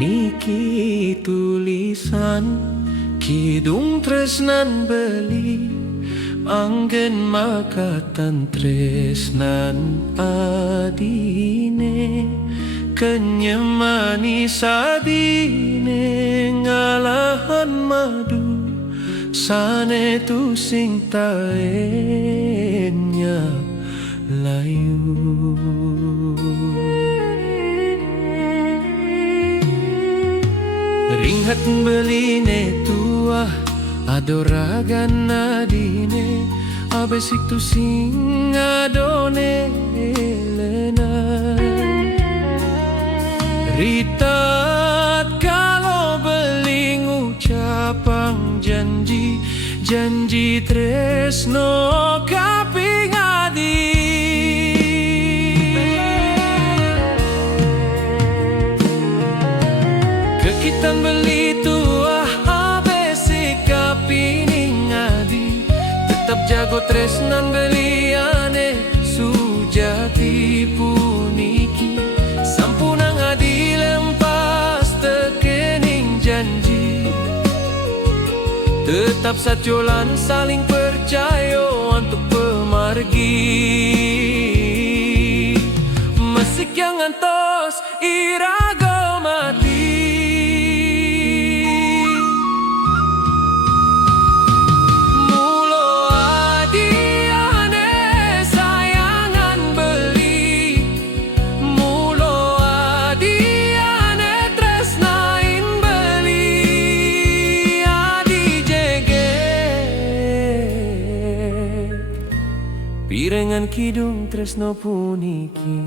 Niki tulisan kidung tresnan beli anggen makatan tresnan adine kenyemani sadine ngalahan madu sane tu sing taenya layu. Ringhat beline tua adoragan nadine abesik tu sing adone lenan ritat kalau beling ucapang janji tresno kaping adi. Kekitan beli tua abesik kaping adi tetap jago tresnan beliane sujati puniki sampunang adi lempas tekening janji tetap sajolan saling percaya untuk pemargi mesik yang ngantos irago mati. Pirengan kidung tresno puniki.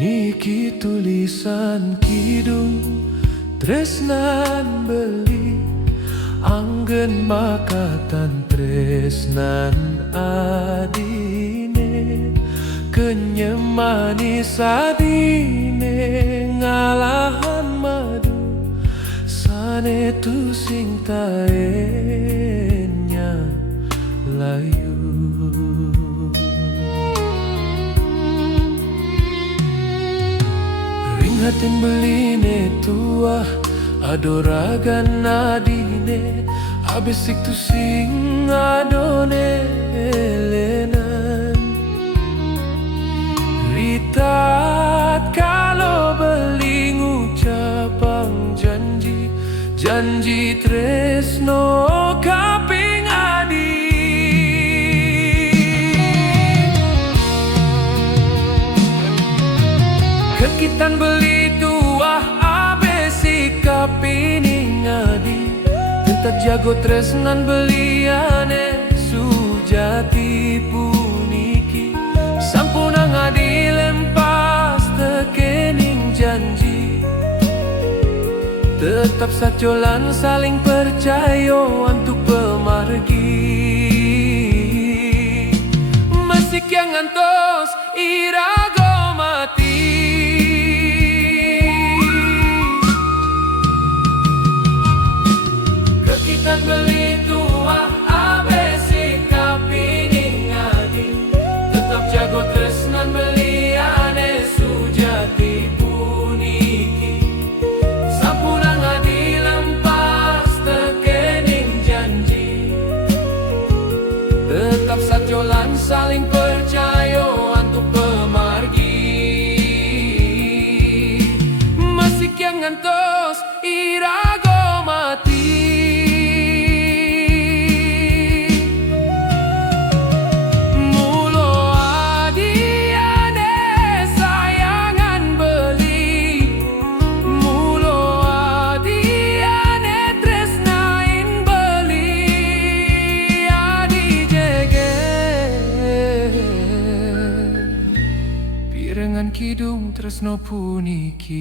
Niki tulisan kidung tresnan beli anggen makatan tresnan adine kenyemani sadine ngalahan madu sane tu sing taenya layu. Hatin beline tua adoragan nadine abesik tu sing adone lenan ritat kalau beling ucapang janji tresno kaping adi. Kekitan beli tua abesik kaping adi tetap jago tresnan beliane sujati puniki sampunang adi lempas tekening janji tetap sajolan saling percaya untuk pemargi mesik yang ngantos irago mati. Kekitan beli tua abesik kaping adi tetap jago tresnan beliane sujati puniki sampunang adi lempas tekening janji tetap sajolan saling percaya untuk pemargi mesik yang ngantos irago mati. tresno puniki.